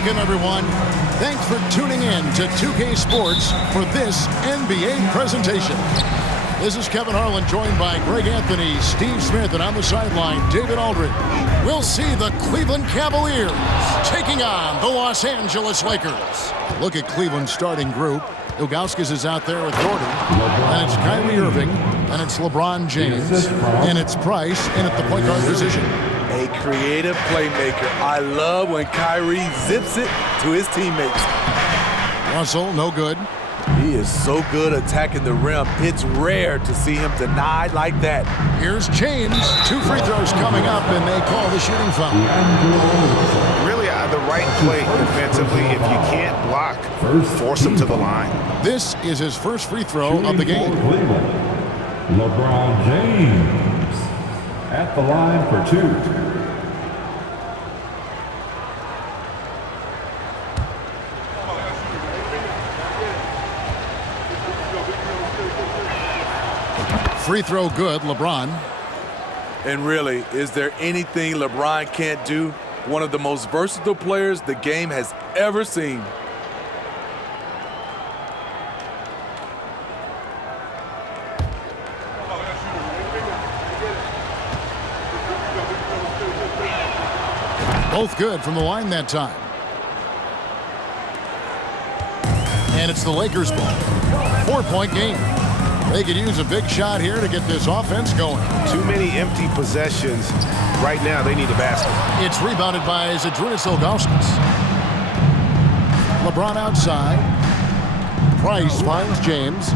Welcome, everyone. Thanks for tuning in to 2K Sports for this NBA presentation. This is Kevin Harlan, joined by Greg Anthony, Steve Smith, and on the sideline, David Aldridge. We'll see the Cleveland Cavaliers taking on the Los Angeles Lakers. Look at Cleveland's starting group. Ilgauskas is out there with Gordon, and it's Kyrie Irving, and it's LeBron James, and it's Price in at the point guard position. A creative playmaker. I love when Kyrie zips it to his teammates. Russell, no good. He is so good attacking the rim. It's rare to see him denied like that. Here's James. 2 free throws coming up, and they call the shooting foul. Really out of the right play defensively. If you can't block, force him to the line. This is his first free throw of the game. LeBron James at the line for 2. Free throw good, LeBron. And really, is there anything LeBron can't do? One of the most versatile players the game has ever seen. Both good from the line that time. And it's the Lakers' ball. 4-point game. They could use a big shot here to get this offense going. Too many empty possessions. Right now, they need a basket. It's rebounded by Zydrunas Ilgauskas. LeBron outside. Price finds James.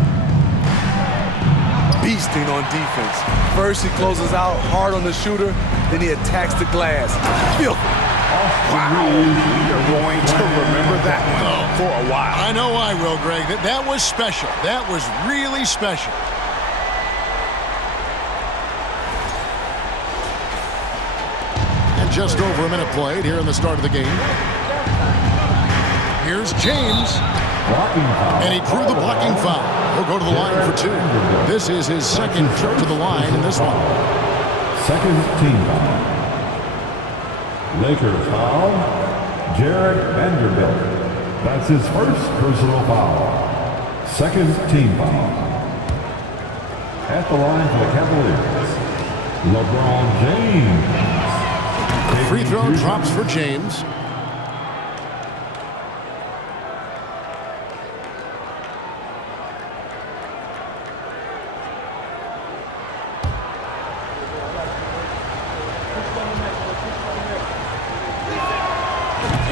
Beasting on defense. First, he closes out hard on the shooter, then he attacks the glass. Filthy. Wow. You're going to remember that one for a while. I know I will, Greg. That was special. That was really special. And just over a minute played here in the start of the game. Here's James. And he drew the blocking foul. He'll go to the line for 2. This is his second trip to the line in this one. Second team foul. Lakers foul, Jared Vanderbilt. That's his first personal foul. Second team foul. At the line for the Cavaliers, LeBron James. Free throw drops for James.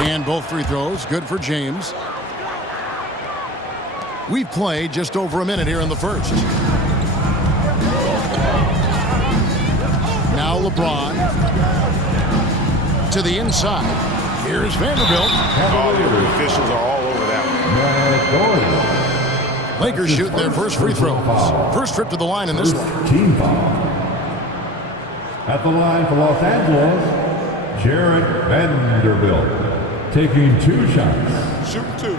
And both free throws good for James. We've played just over a minute here in the first. Now LeBron to the inside. Here's Vanderbilt. The officials are all over that one. Lakers shoot their first free throws. First trip to the line in this one. Team foul. At the line for Los Angeles, Jared Vanderbilt. Taking 2 shots. Shoot 2.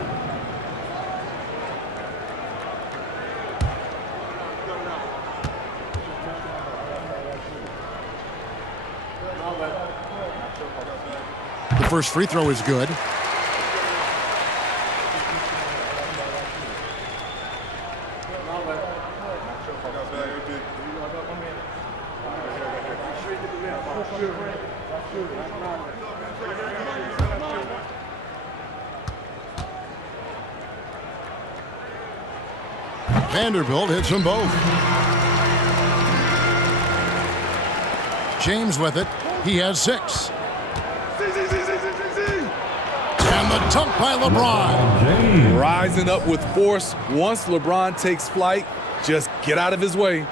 The first free throw is good. Vanderbilt hits them both. James with it. He has 6. And the dunk by LeBron. Rising up with force. Once LeBron takes flight, just get out of his way.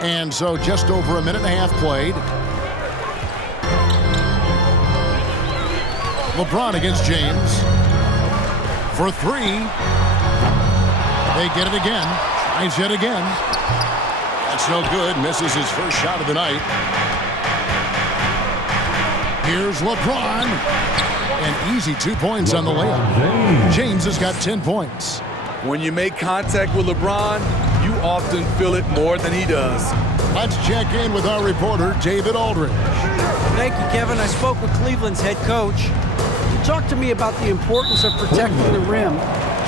And so just over a minute and a half played. LeBron against James for 3. They get it again. Tries yet again. That's no good. Misses his first shot of the night. Here's LeBron. An easy 2 points on the layup. James has got 10 points. When you make contact with LeBron, you often feel it more than he does. Let's check in with our reporter, David Aldridge. Thank you, Kevin. I spoke with Cleveland's head coach. He talked to me about the importance of protecting the rim,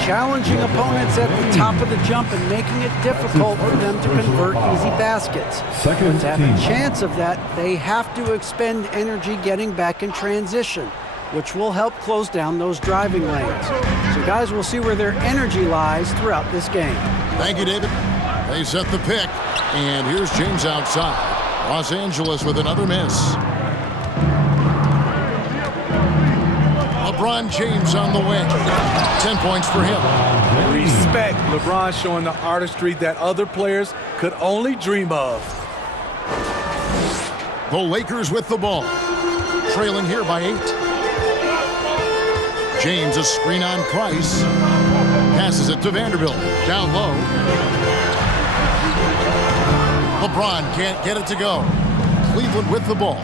challenging opponents at the top of the jump, and making it difficult for them to convert easy baskets. But to have a chance of that, they have to expend energy getting back in transition, which will help close down those driving lanes. So guys, we'll see where their energy lies throughout this game. Thank you, David. They set the pick, and here's James outside. Los Angeles with another miss. LeBron James on the wing. 10 points for him. Respect. LeBron showing the artistry that other players could only dream of. The Lakers with the ball. Trailing here by 8. James, a screen on Price. Passes it to Vanderbilt. Down low. LeBron can't get it to go. Cleveland with the ball.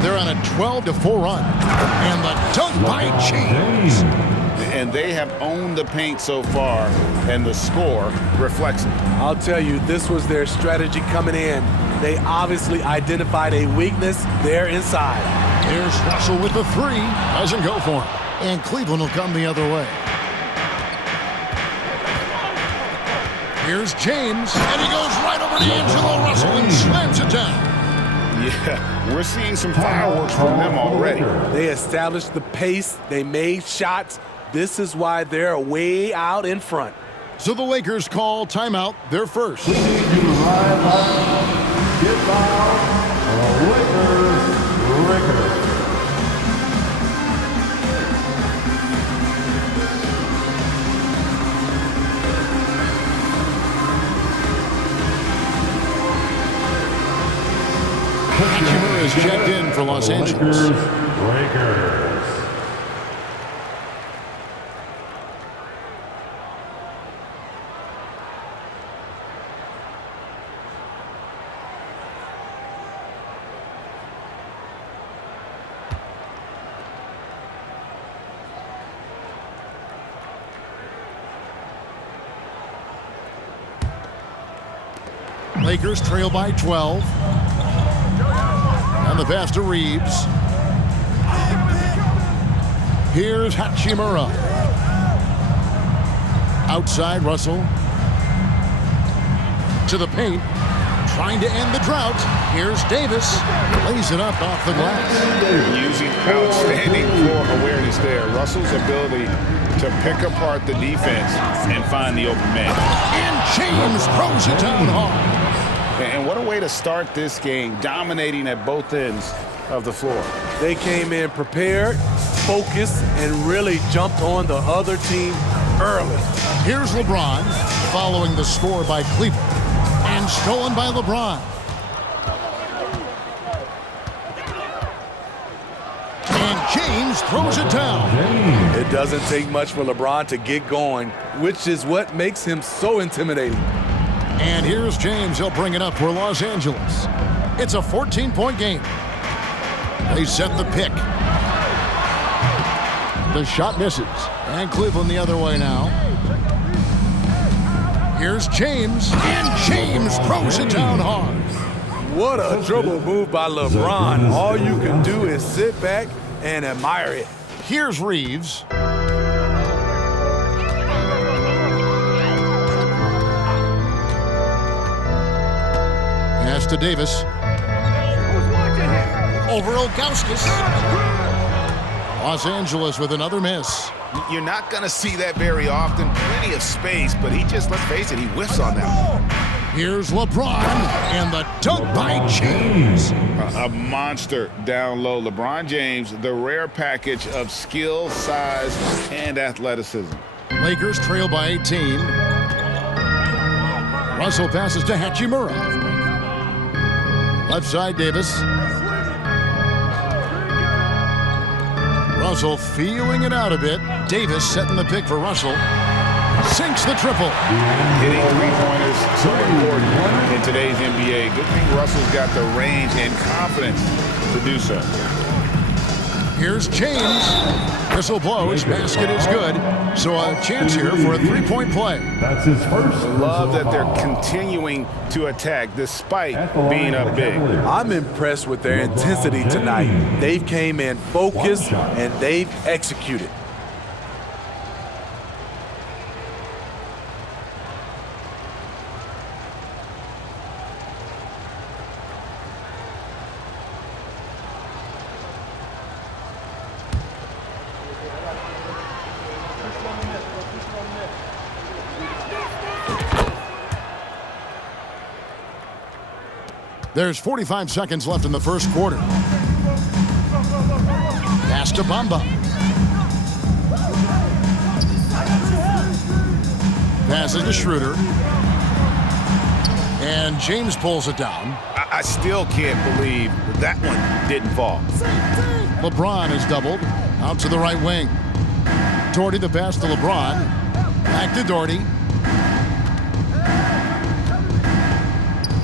They're on a 12-4 run. And the dunk by James. And they have owned the paint so far, and the score reflects it. I'll tell you, this was their strategy coming in. They obviously identified a weakness there inside. Here's Russell with the 3. Doesn't go for him. And Cleveland will come the other way. Here's James, and he goes right over D'Angelo Russell and slams it down. Yeah, we're seeing some fireworks from them already. They established the pace. They made shots. This is why they're way out in front. So the Lakers call timeout, their first. We need you to rise up, get down, Lakers. Hachimura is checked in for Los Angeles. Lakers. Lakers trail by 12. And the pass to Reeves. Here's Hachimura. Outside, Russell. To the paint. Trying to end the drought. Here's Davis. Lays it up off the glass. Using outstanding floor awareness there. Russell's ability to pick apart the defense and find the open man. And James throws it down hard. And what a way to start this game, dominating at both ends of the floor. They came in prepared, focused, and really jumped on the other team early. Here's LeBron following the score by Cleveland. And stolen by LeBron. And James throws it down. It doesn't take much for LeBron to get going, which is what makes him so intimidating. And here's James. He'll bring it up for Los Angeles. It's a 14-point game. They set the pick. The shot misses. And Cleveland the other way now. Here's James. And James throws it down hard. What a dribble move by LeBron. All you can do is sit back and admire it. Here's Reeves. Pass to Davis. Over Ilgauskas. Los Angeles with another miss. You're not going to see that very often. Plenty of space, but he just, let's face it, he whiffs on that. Here's LeBron, and the dunk by James. A monster down low. LeBron James, the rare package of skill, size, and athleticism. Lakers trail by 18. Russell passes to Hachimura. Left side, Davis. Russell feeling it out a bit. Davis setting the pick for Russell. Sinks the triple. Hitting three-pointers so important in today's NBA. Good thing Russell's got the range and confidence to do so. Here's James. Whistle blows. Basket is good. So a chance here for a three-point play. That's his first. Love that they're continuing to attack despite being up big. I'm impressed with their intensity tonight. They've came in focused and they've executed. There's 45 seconds left in the first quarter. Pass to Bamba. Passes to Schroeder. And James pulls it down. I still can't believe that one didn't fall. LeBron is doubled. Out to the right wing. Doherty the pass to LeBron. Back to Doherty.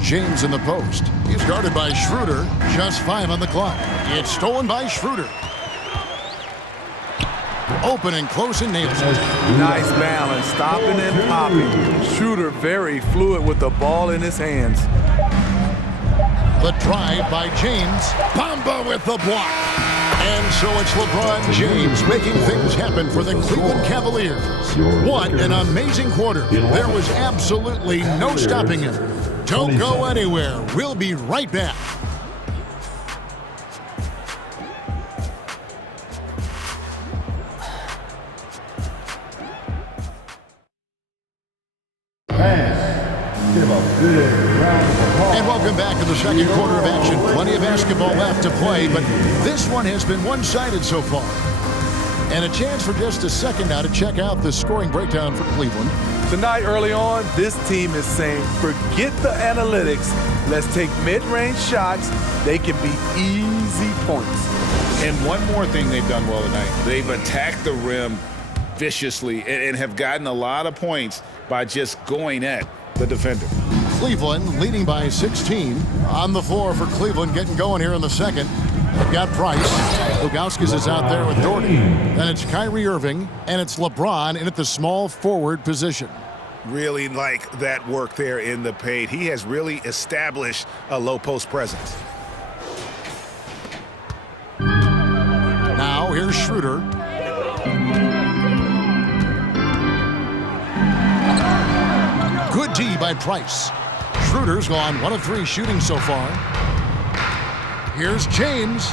James in the post. He's guarded by Schroeder. Just 5 on the clock. It's stolen by Schroeder. Open and close and nails it. Nice balance, stopping and popping. Schroeder very fluid with the ball in his hands. The drive by James. Bamba with the block. And so it's LeBron James making things happen for the Cleveland Cavaliers. What an amazing quarter. There was absolutely no stopping him. Don't go anywhere. We'll be right back. Give a big round of applause. And welcome back to the second quarter of action. Plenty of basketball left to play, but this one has been one-sided so far. And a chance for just a second now to check out the scoring breakdown for Cleveland. Tonight, early on, this team is saying, forget the analytics. Let's take mid-range shots. They can be easy points. And one more thing they've done well tonight. They've attacked the rim viciously and have gotten a lot of points by just going at the defender. Cleveland leading by 16. On the floor for Cleveland, getting going here in the second. They've got Price. Ilgauskas is out there with Doherty. Then it's Kyrie Irving, and it's LeBron in at the small forward position. Really like that work there in the paint. He has really established a low post presence. Now here's Schroeder. Good D by Price. Schroeder's gone 1 of 3 shooting so far. Here's James.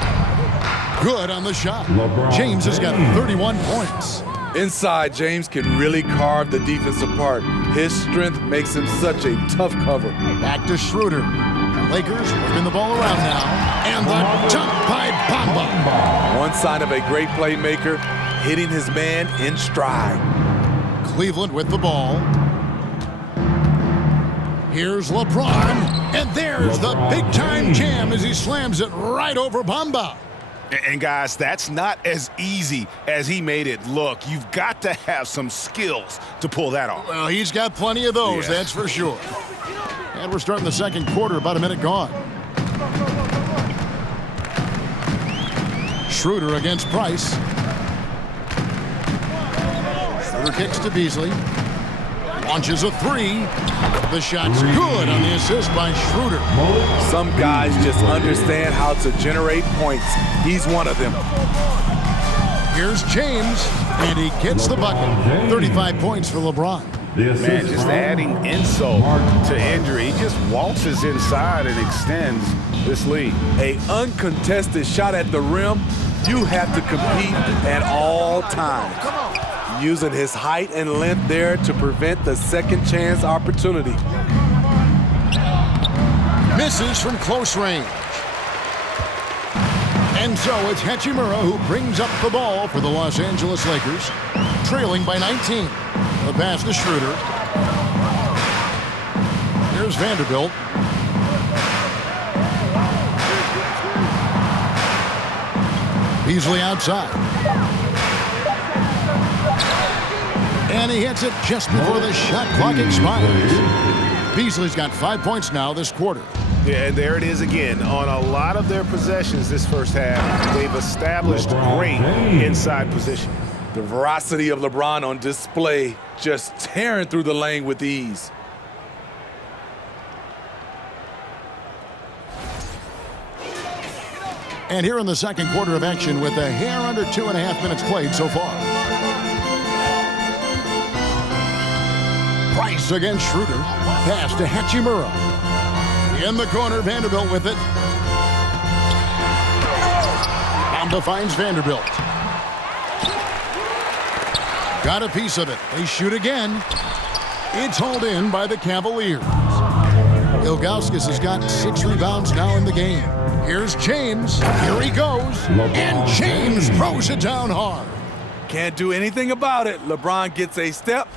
Good on the shot. James has got 31 points. Inside, James can really carve the defense apart. His strength makes him such a tough cover. Back to Schroeder. Lakers working the ball around now. And the dunk by Bamba. One sign of a great playmaker, hitting his man in stride. Cleveland with the ball. Here's LeBron, and there's the big-time jam as he slams it right over Bamba. And guys, that's not as easy as he made it look. You've got to have some skills to pull that off. Well, he's got plenty of those, that's for sure. And we're starting the second quarter, about a minute gone. Schroeder against Price. Schroeder kicks to Beasley. Launches a 3. The shot's good on the assist by Schroeder. Some guys just understand how to generate points. He's one of them. Here's James, and he gets the bucket. 35 points for LeBron. Man, just adding insult to injury. He just waltzes inside and extends this lead. An uncontested shot at the rim, you have to compete at all times. Using his height and length there to prevent the second chance opportunity. Misses from close range. And so it's Hachimura who brings up the ball for the Los Angeles Lakers, trailing by 19. The pass to Schroeder. Here's Vanderbilt. Beasley outside. And he hits it just before the shot clock expires. Beasley's got 5 points now this quarter. Yeah, and there it is again. On a lot of their possessions this first half, they've established great inside position. The veracity of LeBron on display, just tearing through the lane with ease. And here in the second quarter of action with a hair under 2.5 minutes played so far. Price against Schroeder. Pass to Hachimura. In the corner, Vanderbilt with it. Bamba finds Vanderbilt. Got a piece of it. They shoot again. It's hauled in by the Cavaliers. Ilgauskas has got 6 rebounds now in the game. Here's James. Here he goes. And James throws it down hard. Can't do anything about it. LeBron gets a step.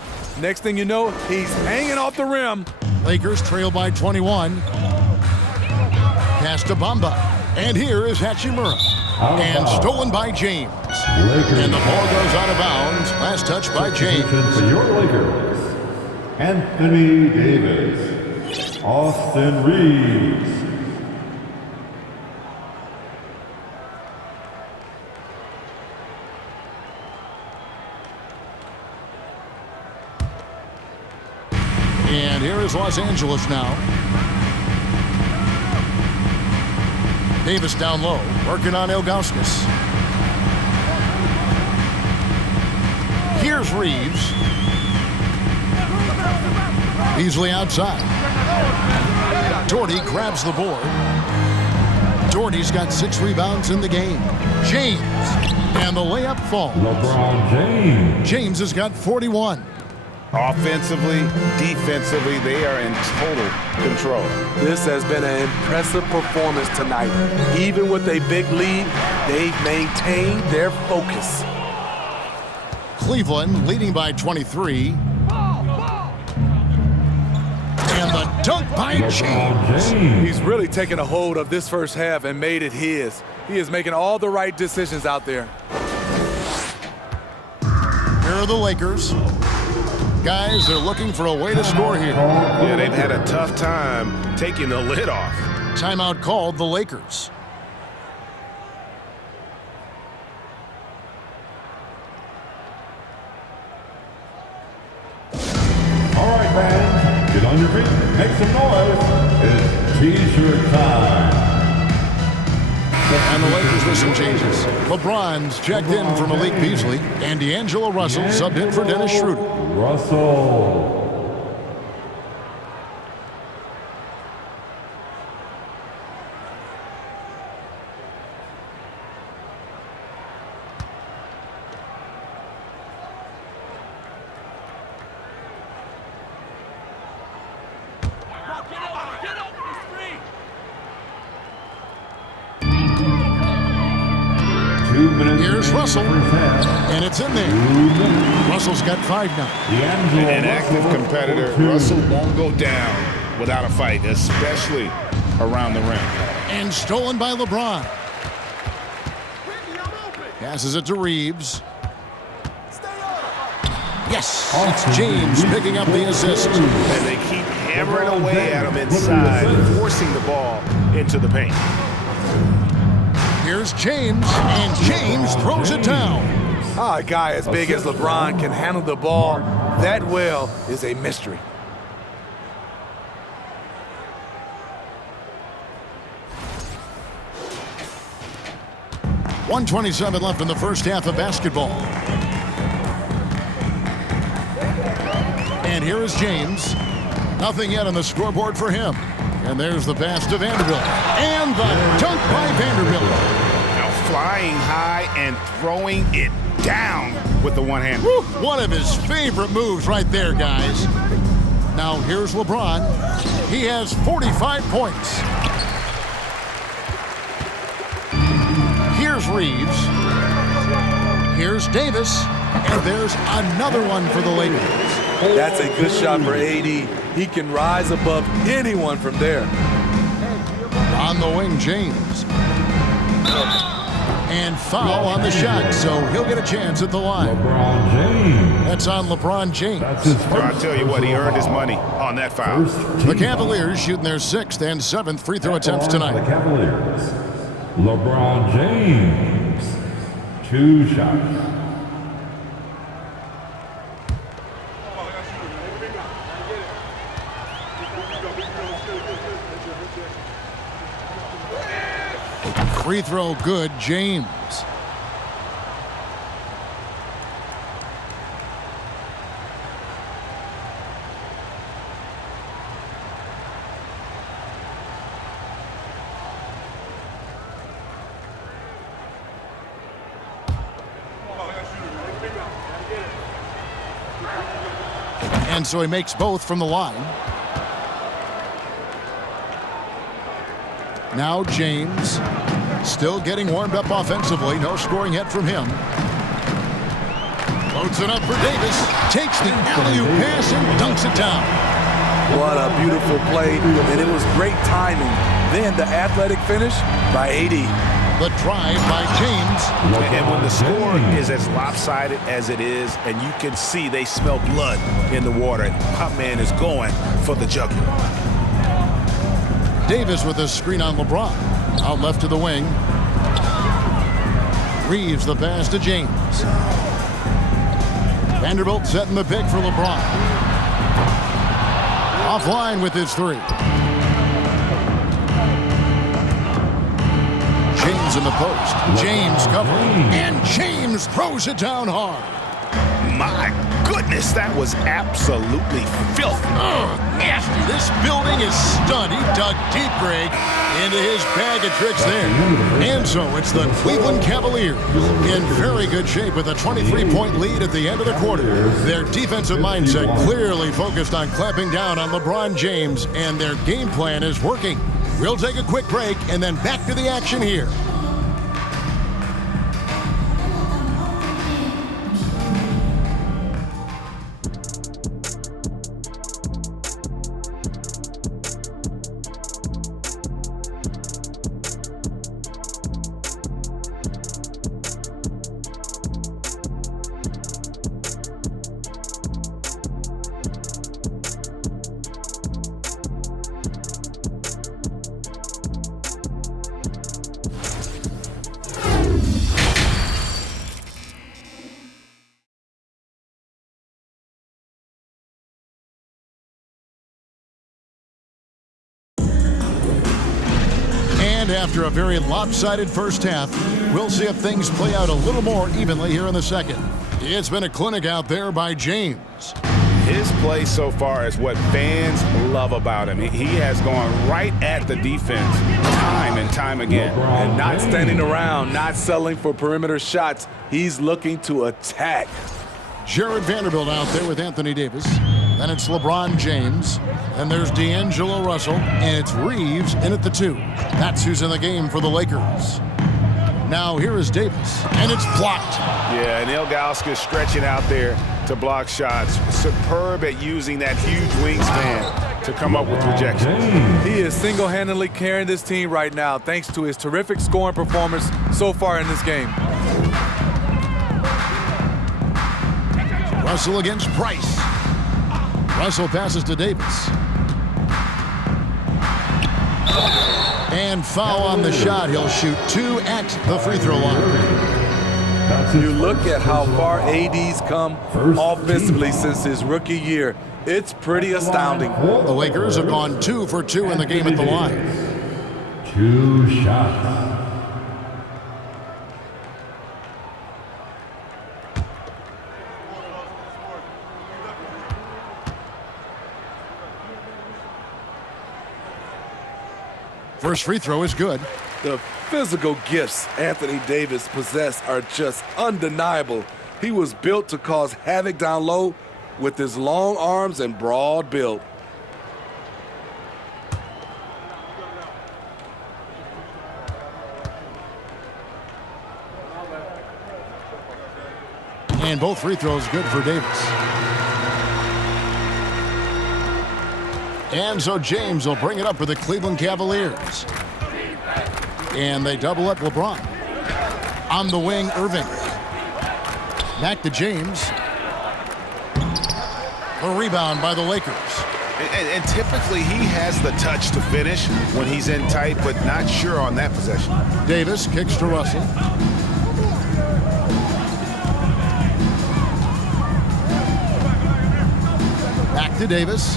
Next thing you know, he's hanging off the rim. Lakers trail by 21. Pass to Bamba. And here is Hachimura. And stolen by James. And the ball goes out of bounds. Last touch by James. For your Lakers, Anthony Davis. Austin Reeves. And here is Los Angeles now. Davis down low, working on Ilgauskas. Here's Reeves. Beasley outside. Doherty grabs the board. Doherty's got 6 rebounds in the game. James. And the layup falls. LeBron James. James has got 41. Offensively, defensively, they are in total control. This has been an impressive performance tonight. Even with a big lead, they've maintained their focus. Cleveland leading by 23. And the dunk by James. He's really taken a hold of this first half and made it his. He is making all the right decisions out there. Here are the Lakers. Guys, they're looking for a way to score here. Yeah, they've had a tough time taking the lid off. Timeout called the Lakers. All right, fans, get on your feet, make some noise. It's T-shirt time. And the Lakers with some changes. LeBron's checked in for Malik Beasley, and D'Angelo Russell subbed in for Dennis Schroeder. Russell. Here's Russell, and it's in there. Russell's got 5 now. An active competitor. Russell won't go down without a fight, especially around the rim. And stolen by LeBron. Passes it to Reeves. Yes, it's James picking up the assist. And they keep hammering away at him inside, forcing the ball into the paint. Here's James, and James throws it down. A guy as big as LeBron can handle the ball that well is a mystery. .127 left in the first half of basketball. And here is James. Nothing yet on the scoreboard for him. And there's the pass to Vanderbilt. And the dunk by Vanderbilt. Now flying high and throwing it down with the one hand. One of his favorite moves right there, guys. Now here's LeBron. He has 45 points. Here's Reeves. Here's Davis. And there's another one for the Lakers. That's a good shot for AD. He can rise above anyone from there. On the wing, James. And foul on the shot, so he'll get a chance at the line. LeBron James. That's on LeBron James. I tell you what, he earned his money on that foul. The Cavaliers shooting their 6th and 7th free throw attempts tonight. The Cavaliers, LeBron James, 2 shots. Free throw good, James. And so he makes both from the line. Now James, still getting warmed up offensively. No scoring yet from him. Loads it up for Davis. Takes the alley-oop pass and dunks it down. What a beautiful play, and it was great timing. Then the athletic finish by AD. The drive by James. And when the score is as lopsided as it is, and you can see they smell blood in the water, my man is going for the jugular. Davis with a screen on LeBron. Out left to the wing. Reeves the pass to James. Vanderbilt setting the pick for LeBron. Offline with his 3. James in the post. James covering. And James throws it down hard. My goodness, that was absolutely filthy. Nasty. This building is stunned. He dug deep, Greg, into his bag of tricks there. And so it's the Cleveland Cavaliers in very good shape with a 23-point lead at the end of the quarter. Their defensive mindset clearly focused on clamping down on LeBron James, and their game plan is working. We'll take a quick break and then back to the action here. And after a very lopsided first half, we'll see if things play out a little more evenly here in the second. It's been a clinic out there by James. His play so far is what fans love about him. He has gone right at the defense time and time again. And not standing around, not settling for perimeter shots. He's looking to attack. Jared Vanderbilt out there with Anthony Davis. Then it's LeBron James. And there's D'Angelo Russell. And it's Reeves in at the 2. That's who's in the game for the Lakers. Now here is Davis. And it's blocked. Yeah, and Ilgauskas stretching out there to block shots. Superb at using that huge wingspan to come up with rejections. He is single-handedly carrying this team right now thanks to his terrific scoring performance so far in this game. Russell against Price. Russell passes to Davis. And foul on the shot. He'll shoot 2 at the free throw line. You look at how far AD's come offensively since his rookie year. It's pretty astounding. The Lakers have gone 2 for 2 in the game at the line. 2 shots. First free throw is good. The physical gifts Anthony Davis possessed are just undeniable. He was built to cause havoc down low with his long arms and broad build. And both free throws good for Davis. And so James will bring it up for the Cleveland Cavaliers. And they double up LeBron. On the wing, Irving. Back to James. The rebound by the Lakers. And typically he has the touch to finish when he's in tight, but not sure on that possession. Davis kicks to Russell. Back to Davis.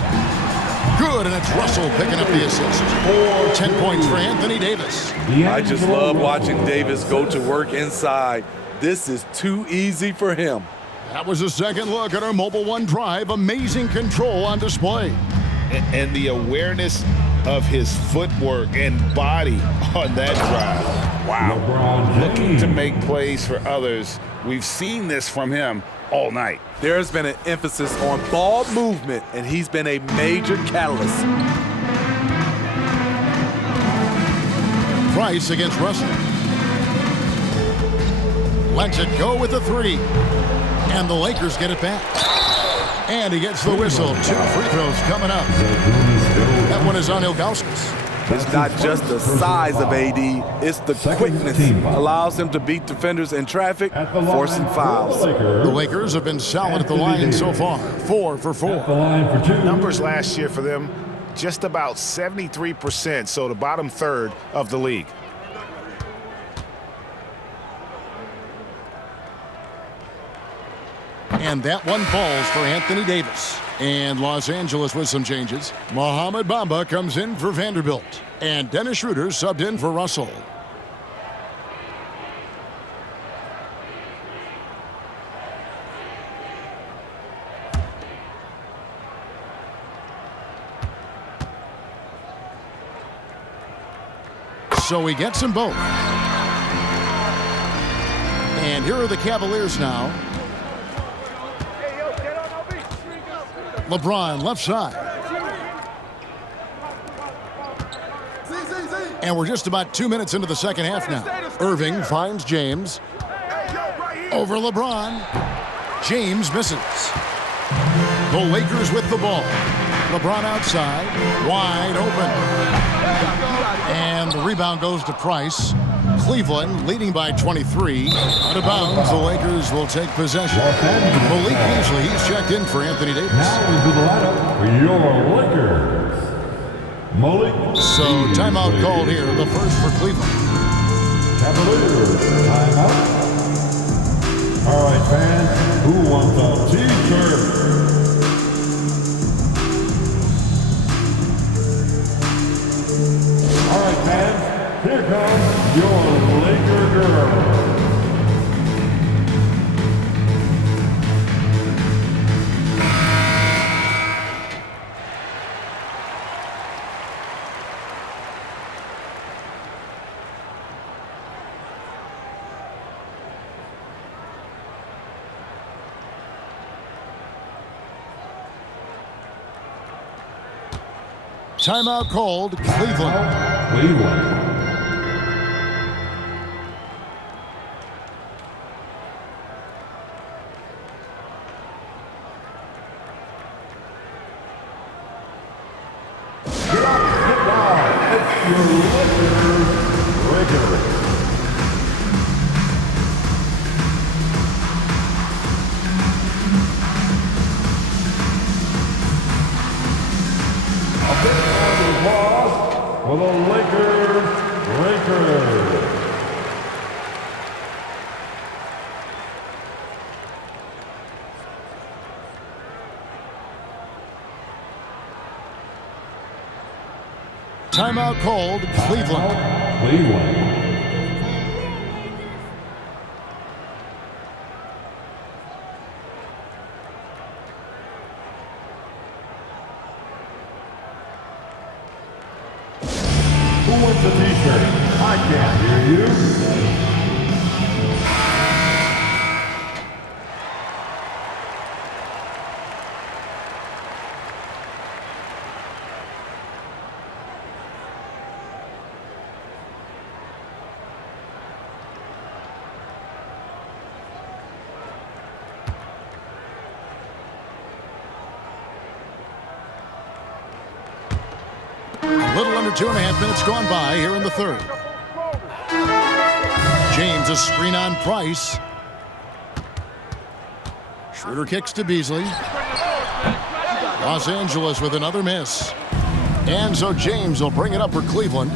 Good, and it's Russell picking up the assist. 10 points for Anthony Davis. I just love watching Davis go to work inside. This is too easy for him. That was a second look at our Mobile One drive. Amazing control on display. And the awareness of his footwork and body on that drive. Wow. LeBron Looking to make plays for others. We've seen this from him all night. There's been an emphasis on ball movement, and he's been a major catalyst. Price against Russell. Lets it go with the three. And the Lakers get it back. And he gets the whistle. 2 free throws coming up. That one is on Ilgauskas. It's not just the size of AD, it's the quickness. Allows him to beat defenders in traffic, forcing fouls. The Lakers have been solid at the line so far. 4 for 4. Numbers last year for them, just about 73%, so the bottom third of the league. And that one falls for Anthony Davis. And Los Angeles with some changes. Mohamed Bamba comes in for Vanderbilt. And Dennis Schroeder subbed in for Russell. So he gets them both. And here are the Cavaliers now. LeBron left side. And we're just about 2 minutes into the second half now. Irving finds James. Over LeBron. James misses. The Lakers with the ball. LeBron outside. Wide open. And the rebound goes to Price. Cleveland leading by 23. Out of bounds, the Lakers will take possession. Malik Beasley, he's checked in for Anthony Davis. Now into the lineup for your Lakers. Malik. So timeout called here, the first for Cleveland. Cavaliers, timeout. All right, fans, who wants a T-shirt? All right, fans, here comes your Laker girl. Timeout called, Cleveland. Cleveland. Get up, get down. It's your Lakers regular. For the Lakers. Timeout called, Cleveland. Cleveland. Who wants a T-shirt? I can't hear you. A little under 2.5 minutes gone by here in the third. James, a screen on Price. Schroeder kicks to Beasley. Los Angeles with another miss. And so James will bring it up for Cleveland.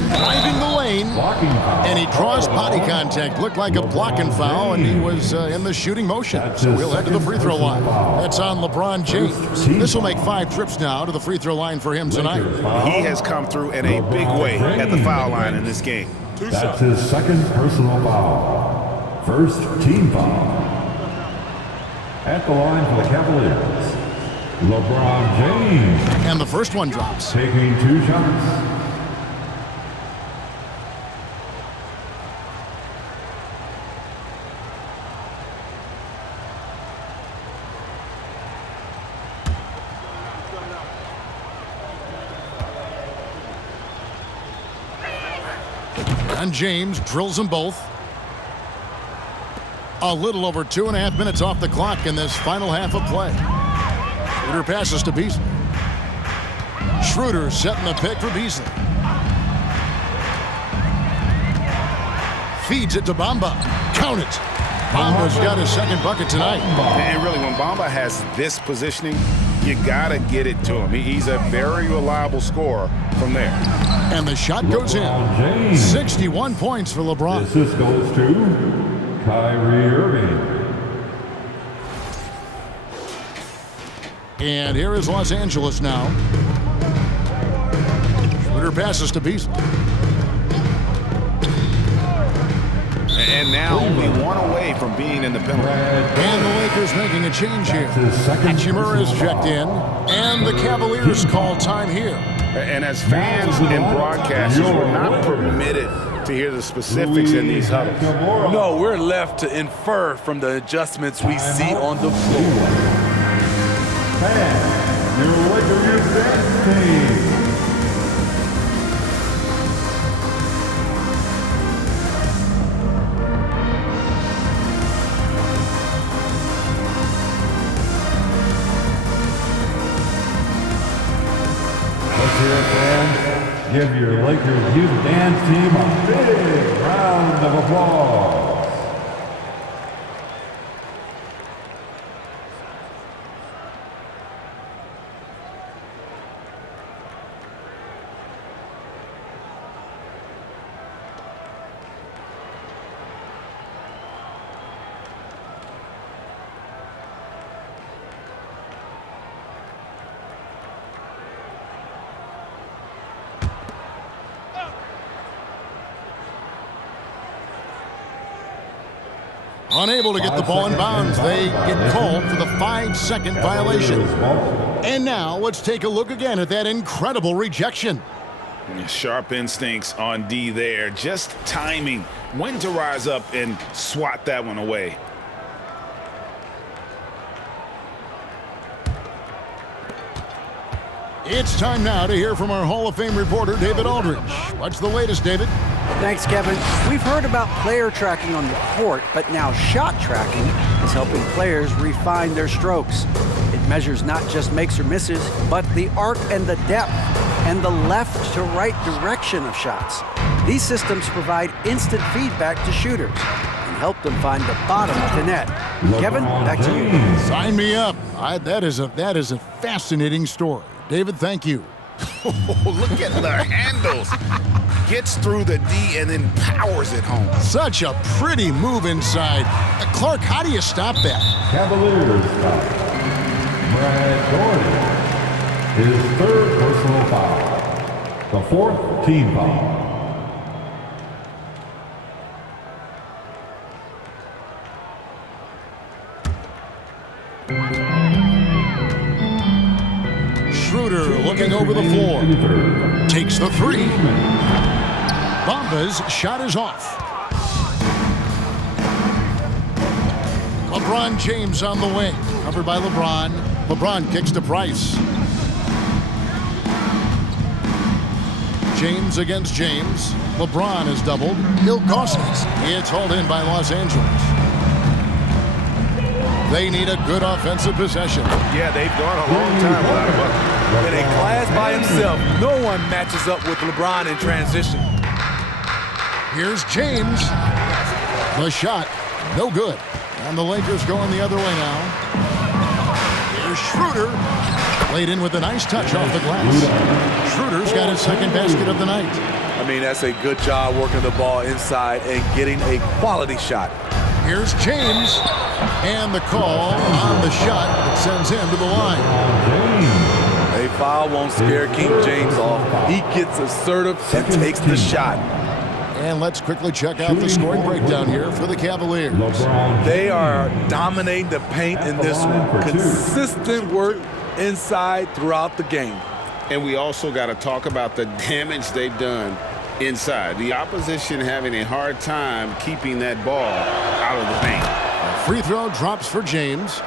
Driving the lane, and he draws body contact. Looked like a blocking foul, and he was in the shooting motion. So he'll head to the free throw line. That's on LeBron James. This will make 5 trips now to the free throw line for him tonight. He has come through in a big way at the foul line in this game. That's his second personal foul. First team foul. At the line for the Cavaliers, LeBron James. And the first one drops. Taking 2 shots. And James drills them both. A little over 2.5 minutes off the clock in this final half of play. Schroeder passes to Beasley. Schroeder setting the pick for Beasley. Feeds it to Bamba. Count it. Bamba's got his second bucket tonight. And really, when Bamba has this positioning, you got to get it to him. He's a very reliable scorer from there. And the shot goes in. 61 points for LeBron. Assist goes to Kyrie Irving. And here is Los Angeles now. Schroeder passes to Beasley. And now only one away from being in the penalty. And the Lakers making a change here. Hachimura is checked in. And the Cavaliers call time here. And as fans and broadcasters, we're not permitted to hear the specifics in these huddles. No, we're left to infer from the adjustments we see on the floor. Fans, your Lakers dance team. Give your Lakers youth dance team a big round of applause. Unable to get the ball in bounds. They get called for the 5-second violation. And now let's take a look again at that incredible rejection. Sharp instincts on D there. Just timing when to rise up and swat that one away. It's time now to hear from our Hall of Fame reporter, David Aldridge. What's the latest, David? Thanks, Kevin. We've heard about player tracking on the court, but now shot tracking is helping players refine their strokes. It measures not just makes or misses, but the arc and the depth and the left to right direction of shots. These systems provide instant feedback to shooters and help them find the bottom of the net. Kevin, back to you. Sign me up. That is a fascinating story. David, thank you. Look at the handles. Gets through the D and then powers it home. Such a pretty move inside. Clark, how do you stop that? Cavaliers stop. Brad Gordon, his third personal foul. The fourth team foul. Schroeder looking over the floor. Takes the three. Bamba's shot is off. LeBron James on the wing. Covered by LeBron. LeBron kicks to Price. James against James. LeBron is doubled. Ilgauskas. It's hauled in by Los Angeles. They need a good offensive possession. Yeah, they've gone a long time without a bucket. In a class by himself, no one matches up with LeBron in transition. Here's James. The shot, no good. And the Lakers going the other way now. Here's Schroeder. Laid in with a nice touch off the glass. Schroeder's got his second basket of the night. I mean, that's a good job working the ball inside and getting a quality shot. Here's James. And the call on the shot that sends him to the line. A foul won't scare King James off. He gets assertive and takes the shot. And let's quickly check out the scoring breakdown here for the Cavaliers. They are dominating the paint in this one. Consistent work inside throughout the game. And we also got to talk about the damage they've done inside. The opposition having a hard time keeping that ball out of the paint. A free throw drops for James.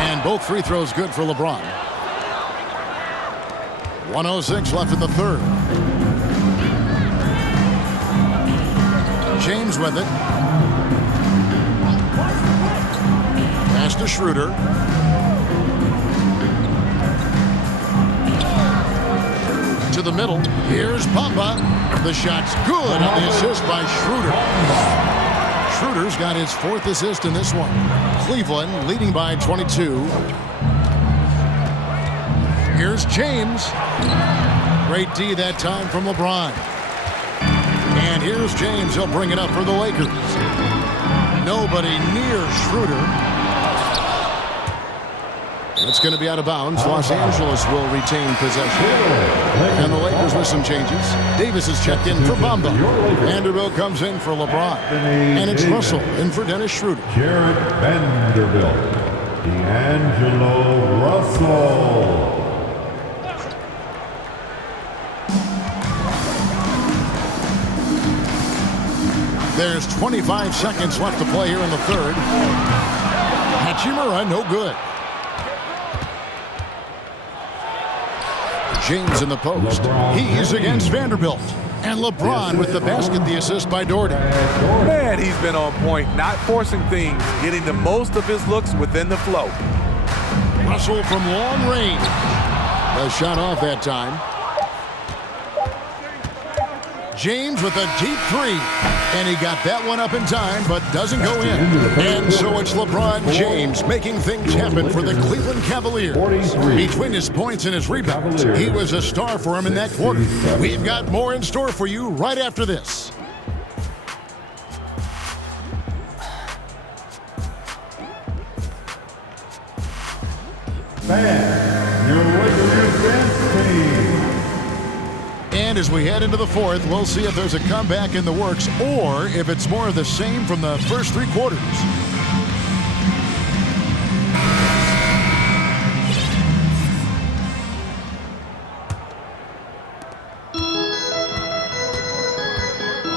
And both free throws good for LeBron. 1:06 left in the third. James with it. Pass to Schroeder. To the middle. Here's Bamba. The shot's good on the assist by Schroeder. Schroeder's got his fourth assist in this one. Cleveland leading by 22. Here's James. Great D that time from LeBron. And here's James. He'll bring it up for the Lakers. Nobody near Schroeder. That's going to be out of bounds. Los Angeles will retain possession. And the Lakers with some changes. Davis is checked in for Bamba. Vanderbilt comes in for LeBron. And it's Russell in for Dennis Schroeder. Jared Vanderbilt. D'Angelo Russell. There's 25 seconds left to play here in the third. Hachimura, no good. James in the post. He's against Vanderbilt. And LeBron with the basket, the assist by Doherty. Man, he's been on point, not forcing things, getting the most of his looks within the flow. Russell from long range. A shot off that time. James with a deep three. And he got that one up in time, but doesn't go in. And so it's LeBron James making things happen for the Cleveland Cavaliers. Between his points and his rebounds, he was a star for him in that quarter. We've got more in store for you right after this. Your Lakers dance team. And as we head into the fourth, we'll see if there's a comeback in the works or if it's more of the same from the first three quarters.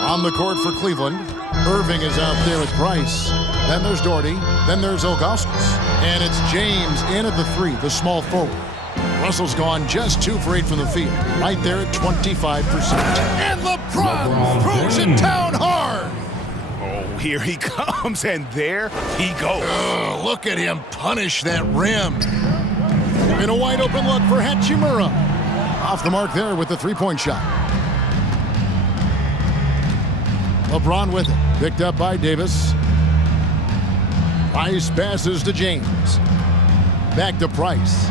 On the court for Cleveland, Irving is out there with Price. Then there's Doherty. Then there's Ilgauskas. And it's James in at the three, the small forward. Russell's gone just 2 for 8 from the field, right there at 25%. And LeBron throws it down hard. Oh, here he comes, and there he goes. Oh, look at him punish that rim. And a wide open look for Hachimura. Off the mark there with the three-point shot. LeBron with it, picked up by Davis. Price passes to James. Back to Price.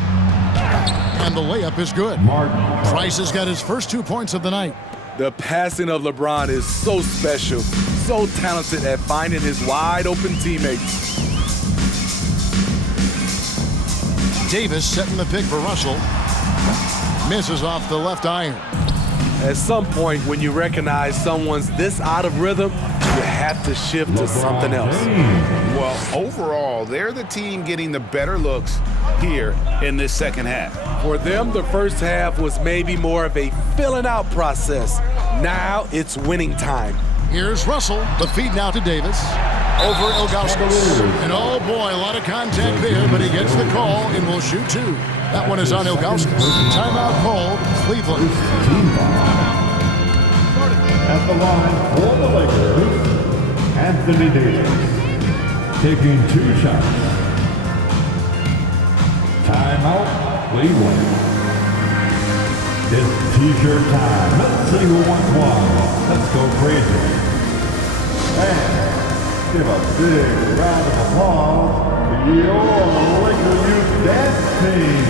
And the layup is good. Price has got his first 2 points of the night. The passing of LeBron is so special, so talented at finding his wide open teammates. Davis setting the pick for Russell. Misses off the left iron. At some point, when you recognize someone's this out of rhythm, you have to shift to something else. Well, overall, they're the team getting the better looks here in this second half. For them, the first half was maybe more of a filling out process. Now it's winning time. Here's Russell. The feed now to Davis. Over Ilgauskas. And oh boy, a lot of contact there, but he gets the call and will shoot 2. That one is on Ilgauskas. Timeout called, Cleveland. At the line for the Lakers, Anthony Davis. Taking 2 shots. Timeout, Cleveland. It's T-shirt time. Let's see who wants one. Let's go crazy. And give a big round of applause to your Laker Youth Dance Team.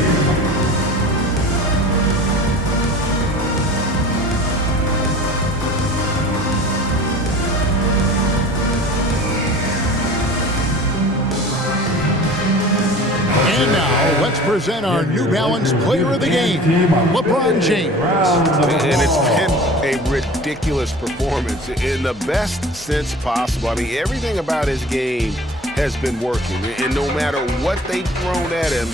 And now, let's present our New Balance Player of the Game, LeBron James. And it's been a ridiculous performance in the best sense possible. I mean, everything about his game has been working. And no matter what they've thrown at him,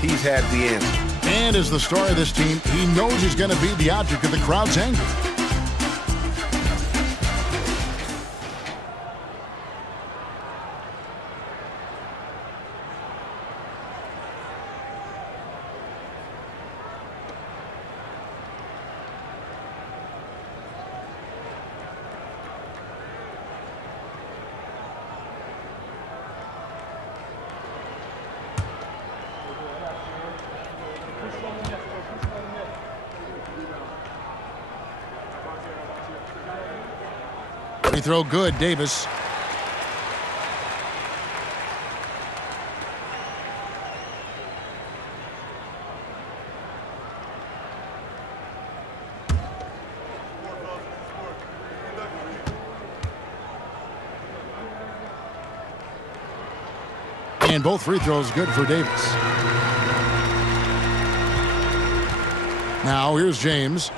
he's had the answer. And as the star of this team, he knows he's going to be the object of the crowd's anger. Free throw good, Davis. And both free throws good for Davis. Now here's James.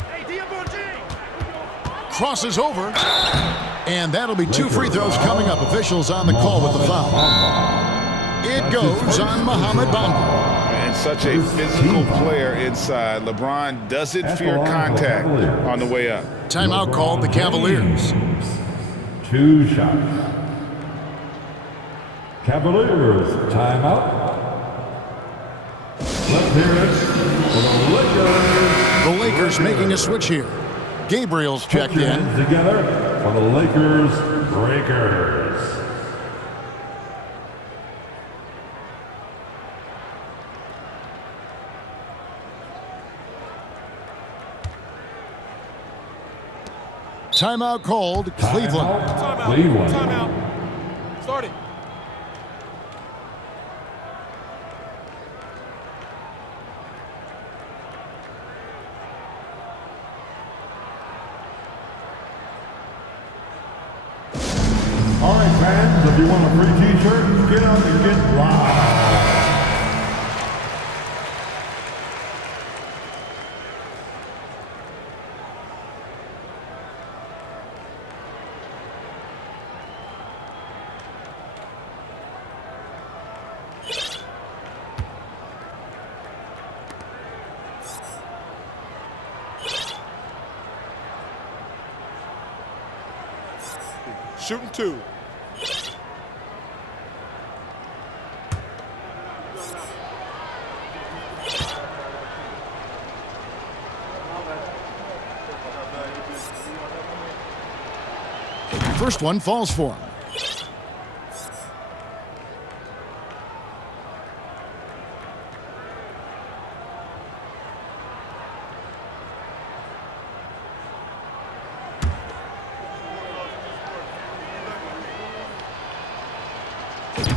Crosses over. And that'll be two free throws coming up. Officials on the call with the foul. It goes on Mohamed Bamba. And such a physical player inside. LeBron doesn't fear contact on the way up. Timeout called the Cavaliers. 2 shots. Cavaliers, timeout. Let's hear it for the Lakers. The Lakers making a switch here. Gabriel's checked in. Together for the Lakers Breakers. Timeout called Cleveland. Cleveland. Timeout. Starting. All right, fans, if you want a free T-shirt, get out and get loud. Shooting 2. First one falls for him.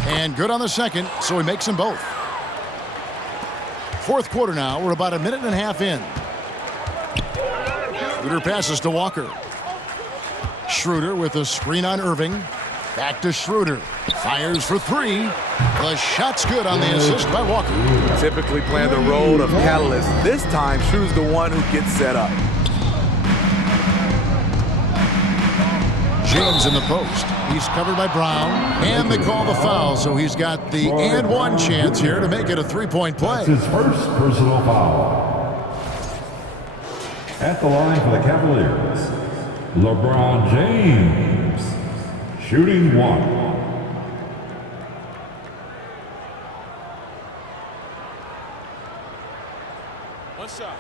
And good on the second, so he makes them both. Fourth quarter now. We're about a minute and a half in. Schroeder passes to Walker. Schroeder with a screen on Irving. Back to Schroeder. Fires for 3. The shot's good on the assist by Walker. Typically playing the role of catalyst. This time, Schroeder's the one who gets set up. James in the post. He's covered by Brown. And they call the foul, so he's got the and one chance here to make it a 3-point play. That's his first personal foul. At the line for the Cavaliers, LeBron James, shooting 1. One shot.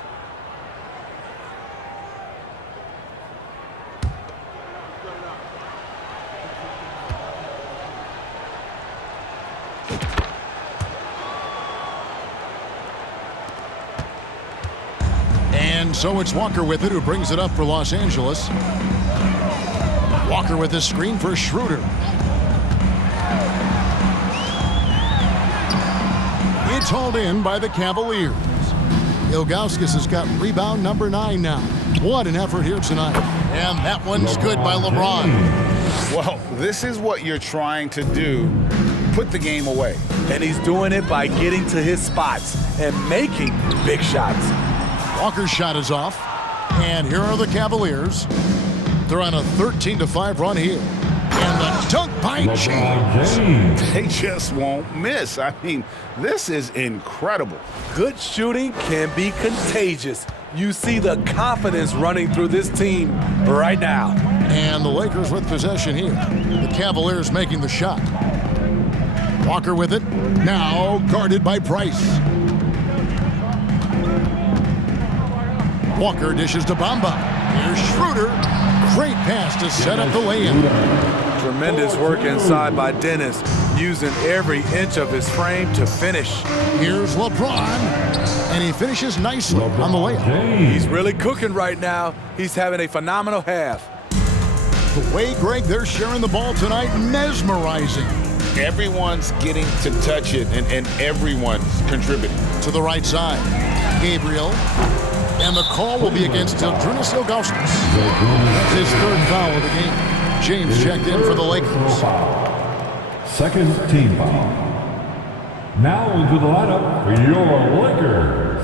And so it's Walker with it, who brings it up for Los Angeles. Walker with the screen for Schroeder. It's hauled in by the Cavaliers. Ilgauskas has got rebound number 9 now. What an effort here tonight. And that one's good by LeBron. Well, this is what you're trying to do. Put the game away. And he's doing it by getting to his spots and making big shots. Walker's shot is off. And here are the Cavaliers. They're on a 13-5 run here. And the dunk by James. They just won't miss. I mean, this is incredible. Good shooting can be contagious. You see the confidence running through this team right now. And the Lakers with possession here. The Cavaliers making the shot. Walker with it. Now guarded by Price. Walker dishes to Bamba. Here's Schroeder. Great pass to set up the lay-in. Tremendous work inside by Dennis, using every inch of his frame to finish. Here's LeBron, and he finishes nicely on the layup. He's really cooking right now. He's having a phenomenal half. The way, Greg, they're sharing the ball tonight, mesmerizing. Everyone's getting to touch it, and everyone's contributing. To the right side, Gabriel. And the call will be against Zydrunas Ilgauskas. That's his 3rd foul of the game. James checked in for the Lakers. Second team foul. Now into the lineup for your Lakers,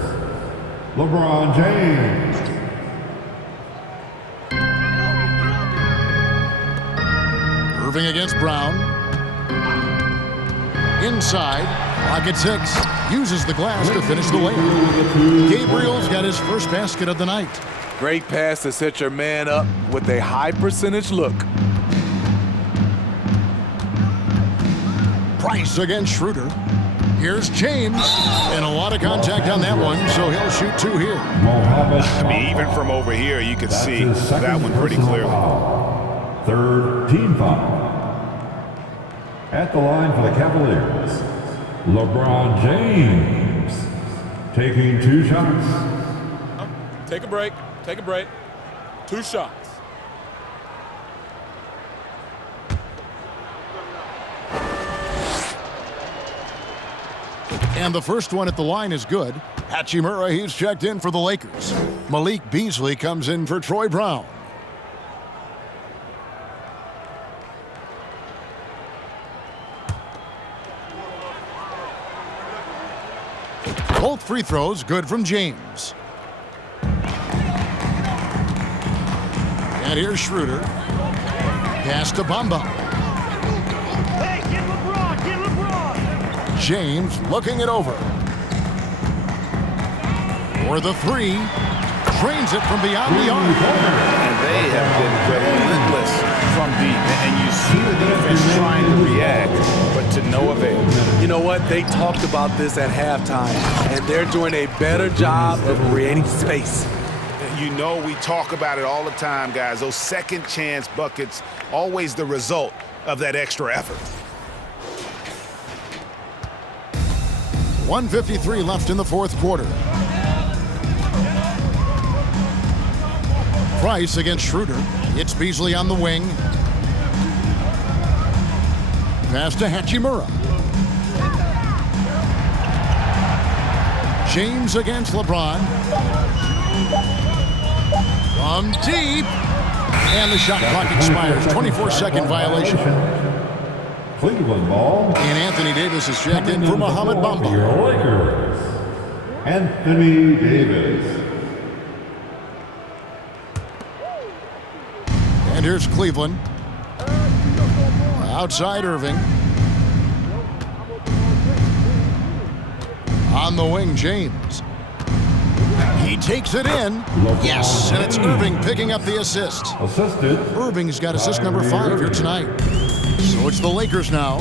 LeBron James. Irving against Brown. Inside, pocket 6. Uses the glass to finish the layup. Gabriel's got his first basket of the night. Great pass to set your man up with a high percentage look. Price against Schroeder. Here's James. And a lot of contact on that one, so he'll shoot 2 here. I mean, even from over here, you can see that one pretty clearly. Foul. 3rd team foul. At the line for the Cavaliers, LeBron James taking 2 shots. Take a break. Take a break. 2 shots. And the first one at the line is good. Hachimura, he's checked in for the Lakers. Malik Beasley comes in for Troy Brown. Both free throws good from James. And here's Schroeder. Pass to Bamba. Hey, get LeBron, get LeBron. James looking it over. For the 3. Trains it from beyond the arc. And they have been relentless from deep. And you see the defense trying to react, but to no avail. You know what? They talked about this at halftime, and they're doing a better job of creating space. You know, we talk about it all the time, guys. Those second chance buckets, always the result of that extra effort. 1:53 left in the 4th quarter. Price against Schroeder. It's Beasley on the wing. Pass to Hachimura. James against LeBron. From deep. And the shot clock expires. 24-second violation. Cleveland ball. And Anthony Davis is checked in for Mohamed Bamba. Your Lakers, Anthony Davis. And here's Cleveland. Outside Irving. On the wing, James. He takes it in. Yes, and it's Irving picking up the assist. Assisted. Irving's got assist number 5 here tonight. So it's the Lakers now.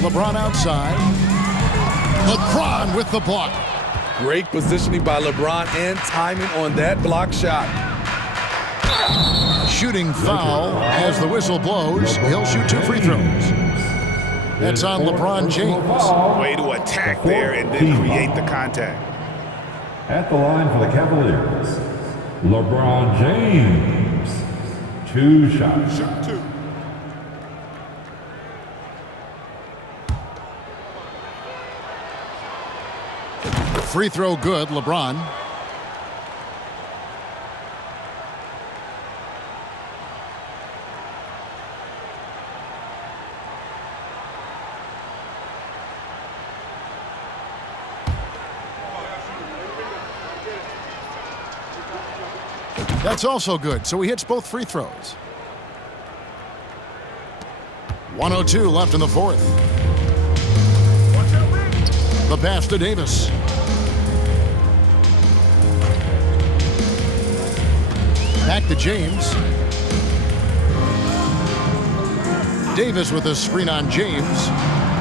LeBron outside. LeBron with the block. Great positioning by LeBron and timing on that block shot. Shooting foul as the whistle blows. He'll shoot 2 free throws. That's on LeBron James. Way to attack there and then create the contact. At the line for the Cavaliers, LeBron James. 2 shots. Shoot 2. Free throw good, LeBron. That's also good, so he hits both free throws. 1:02 left in the fourth. The pass to Davis. Back to James. Davis with a screen on James.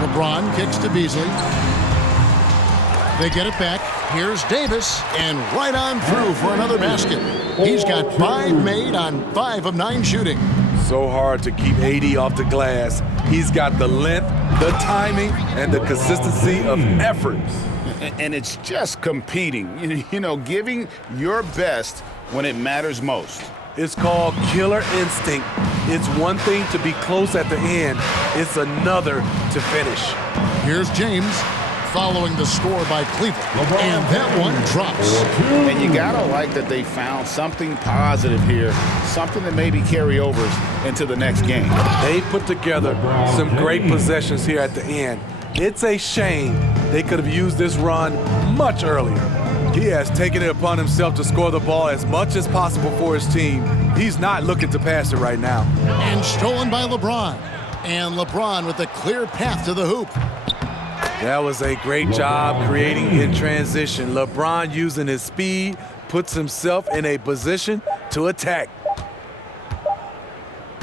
LeBron kicks to Beasley. They get it back. Here's Davis, and right on through for another basket. He's got 5 made on 5 of 9 shooting. So hard to keep AD off the glass. He's got the length, the timing, and the consistency of effort. And it's just competing, you know, giving your best when it matters most. It's called killer instinct. It's one thing to be close at the end. It's another to finish. Here's James following the score by Cleveland. And that one drops. And you gotta like that they found something positive here, something that maybe carry overs into the next game. They put together some great possessions here at the end. It's a shame they could have used this run much earlier. He has taken it upon himself to score the ball as much as possible for his team. He's not looking to pass it right now. And stolen by LeBron. And LeBron with a clear path to the hoop. That was a great job creating in transition. LeBron, using his speed, puts himself in a position to attack.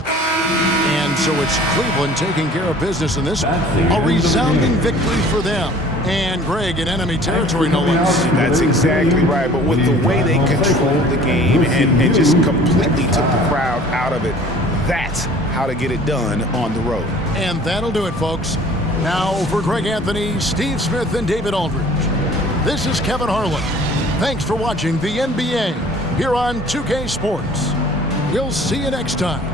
And so it's Cleveland taking care of business in this one. A resounding victory for them. And Greg in enemy territory, no less. That's exactly right. But with the way they controlled the game and just completely took the crowd out of it, that's how to get it done on the road. And that'll do it, folks. Now for Greg Anthony, Steve Smith, and David Aldridge, this is Kevin Harlan. Thanks for watching the NBA here on 2K Sports. We'll see you next time.